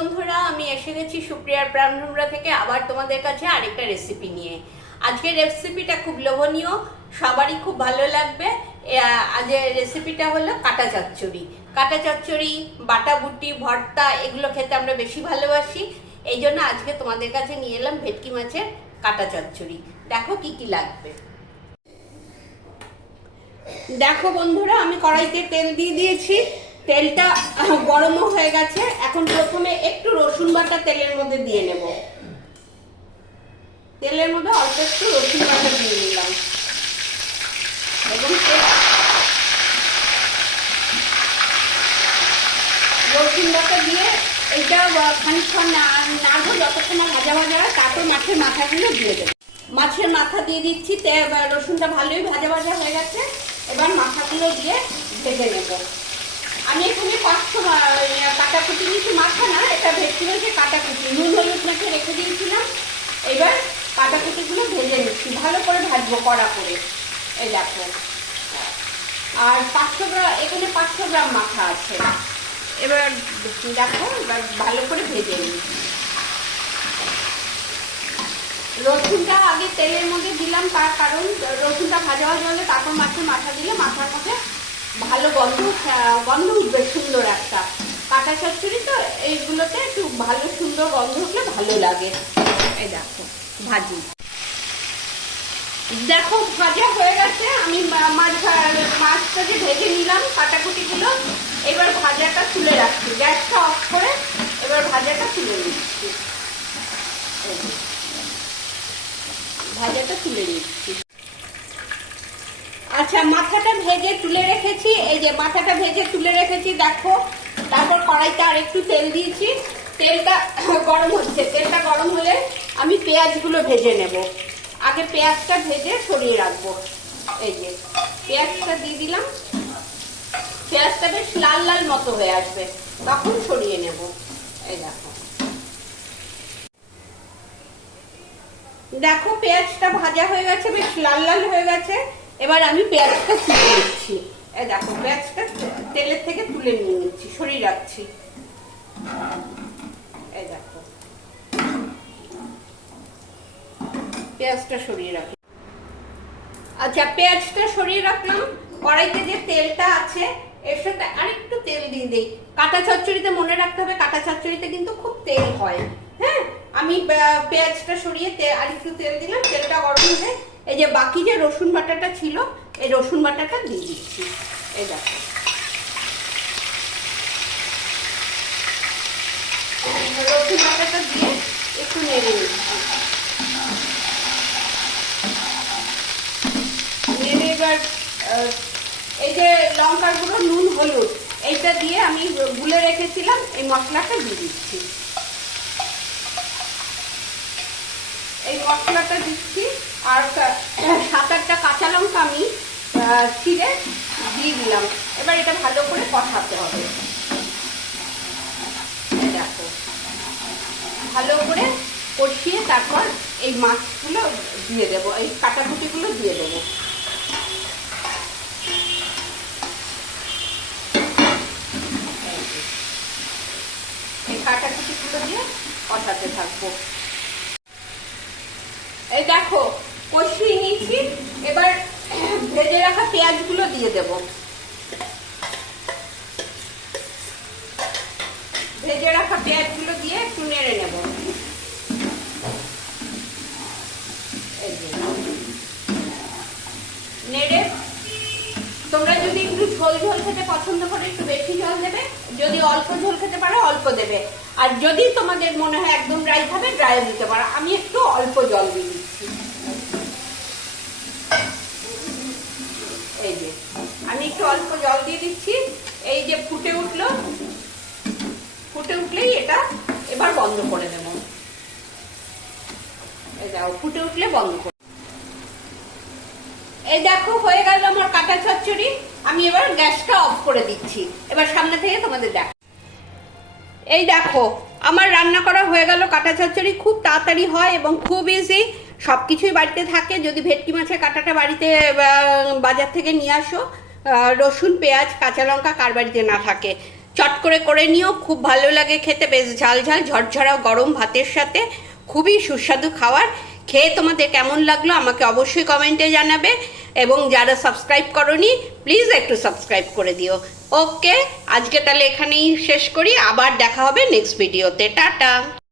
বন্ধুরা, আমি এসে গেছি সুপ্রিয়ার প্রাণভোমরা থেকে আবার তোমাদের কাছে আরেকটা রেসিপি নিয়ে। আজকের রেসিপিটা খুব লোভনীয়, সবারই খুব ভালো লাগবে। আজকের রেসিপিটা হলো কাটা চচ্চড়ি। কাটা চচ্চড়ি, বাটা বুটি, ভর্তা এগুলো খেতে আমরা বেশি ভালোবাসি। এই জন্য আজকে তোমাদের কাছে নিয়ে এলাম ভেটকি মাছের কাটা চচ্চড়ি। দেখো কি কি লাগবে। দেখো বন্ধুরা, আমি কড়াইতে তেল দিয়ে দিয়েছি। তেলটা গরমও হয়ে গেছে। এখন প্রথমে একটু রসুন বাটা তেলের মধ্যে দিয়ে নেব। তেলের মধ্যে অল্প একটু রসুন বাটা দিয়ে নিলাম এবং রসুন বাটা দিয়ে এইটা খানিকক্ষণ নাড়বো, যতক্ষণ ভাজা ভাজা হয়। তারপর মাছের মাথাগুলো দিয়ে দেবো। মাছের মাথা দিয়ে দিচ্ছি। রসুনটা ভালোই ভাজা ভাজা হয়ে গেছে। এবার মাথাগুলো দিয়ে ভেজে নেব। আমি এখানে 500 কাটাকুটি নিয়েছি, মাথা না, এটা ভেটকি মাছের কাটাকুটি। নুন হলুদ মেখে রেখে দিয়েছিলাম। এবার কাটাকুটিগুলো ভেজে নিচ্ছি, ভালো করে ভাজবো কড়া করে। এই দেখো, আর 500 গ্রাম, এখানে 500 গ্রাম মাথা আছে। এবার দেখো, এবার ভালো করে ভেজে নিই। রসুনটা আগে তেলের মধ্যে দিলাম, তার কারণ রসুনটা ভাজা ভাজা হলে তারপর মাছের মাথা দিলে মাথার মধ্যে ভালো গন্ধ উঠবে, সুন্দর একটা। কাটা চচ্চড়ি তো এইগুলোতে একটু ভালো সুন্দর গন্ধ উঠলে ভালো লাগে। এই দেখো ভাজি, দেখো ভাজা হয়ে গেছে। আমি মাছটা যে ভেজে নিলাম কাটাকুটিগুলো, এবার ভাজাটা তুলে রাখছি। গ্যাসটা অফ করে এবার ভাজাটা তুলে নিচ্ছি। ভাজাটা তুলে নিচ্ছি। আচ্ছা, মাথাটা ভেজে তুলে রেখেছি। এই যে মাথাটা ভেজে তুলে রেখেছি, দেখো। তারপর কড়াইতে আর একটু তেল দিয়েছি। তেলটা গরম হচ্ছে। তেলটা গরম হলে আমি পেঁয়াজগুলো ভেজে নেব। আগে পেঁয়াজটা ভেজে সরিয়ে রাখবো। এই যে পেঁয়াজটা দিয়ে দিলাম। পেঁয়াজটা বেশ লাল লাল মতো হয়ে আসবে, তখন সরিয়ে নেব। এই দেখো, দেখো পেঁয়াজটা ভাজা হয়ে গেছে, বেশ লাল লাল হয়ে গেছে। এবার আমি পেঁয়াজটা তুলে নিচ্ছি। এই দেখো, পেঁয়াজটা তেলের থেকে তুলে নিয়ে নিচ্ছি, সরিয়ে রাখছি। এই দেখো, পেঁয়াজটা সরিয়ে রাখি। আচ্ছা, পেঁয়াজটা সরিয়ে রাখলাম। কড়াইতে যে তেলটা আছে এর সাথে আরেকটু তেল দিয়ে দিই। কাটা চচ্চড়িতে মনে রাখতে হবে, কাটা চচ্চড়িতে কিন্তু খুব তেল হয়। হ্যাঁ, আমি পেঁয়াজটা সরিয়ে আরেকটু তেল দিলাম। তেলটা গরম হলে এই যে বাকি যে রসুন বাটাটা ছিল, এই রসুন বাটাটা দিয়ে দিচ্ছি। এই দেখো, রসুন বাটাটা দিয়ে একটু নেড়ে নিচ্ছি। নেড়ে এবার এই যে লঙ্কার গুঁড়ো, নুন, হলুদ এইটা দিয়ে আমি গুলে রেখেছিলাম, এই মশলাটা দিয়ে দিচ্ছি। এই মশলাটা দিচ্ছি। আর 7-8টা কাঁচা লঙ্কা আমি ছিঁড়ে দিয়ে দিলাম। এবার এটা ভালো করে কষাতে হবে। দেখো, ভালো করে কষিয়ে তারপর এই মাছগুলো দিয়ে দেবো, এই কাটাকুটিগুলো দিয়ে দেবো। এই কাটাকুটিগুলো দিয়ে কষাতে থাকবো। এই দেখো, কষিয়ে নিয়েছি। এবার ভেজে রাখা পেঁয়াজগুলো দিয়ে দেব। ভেজে রাখা পেঁয়াজগুলো দিয়ে একটু নেড়ে নেব। নেড়ে, তোমরা যদি একটু ঝোল ঝোল খেতে পছন্দ করো একটু বেশি জল দেবে, যদি অল্প ঝোল খেতে পারো অল্প দেবে। আর যদি তোমাদের মনে হয় একদম ড্রাই খাবে, ড্রাইও দিতে পারো। আমি একটু অল্প জল দিয়ে দিচ্ছি। এই যে আমি একটু অল্প জল দিয়ে দিচ্ছি। এই যে ফুটে উঠলো, ফুটে উঠলেই এটা এবার বন্ধ করে দেব। এই দেখো, ফুটে উঠলে বন্ধ করে। এই দেখো, হয়ে গেল আমার কাটা চচ্চড়ি। আমি এবার গ্যাসটা অফ করে দিচ্ছি। এবার সামনে থেকে তোমাদের দেখ। এই দেখো, আমার রান্না করা হয়ে গেল কাটা চচ্চড়ি। খুব তাড়াতাড়ি হয় এবং খুব ইজি। সবকিছুই বাড়িতে থাকে। যদি ভেটকি মাছের কাঁটাটা বাড়িতে বাজার থেকে নিয়ে আসো, রসুন, পেঁয়াজ, কাঁচা লঙ্কা কার বাড়িতে না থাকে। চট করে নিও, খুব ভালো লাগে খেতে, বেশ ঝাল ঝাল ঝরঝরা গরম ভাতের সাথে খুবই সুস্বাদু খাবার। খেয়ে তোমাদের কেমন লাগলো আমাকে অবশ্যই কমেন্টে জানাবে, এবং যারা সাবস্ক্রাইব করোনি প্লিজ একটু সাবস্ক্রাইব করে দিও। ওকে, আজকে তাহলে এখানেই শেষ করি, আবার দেখা হবে নেক্সট ভিডিওতে। টাটা।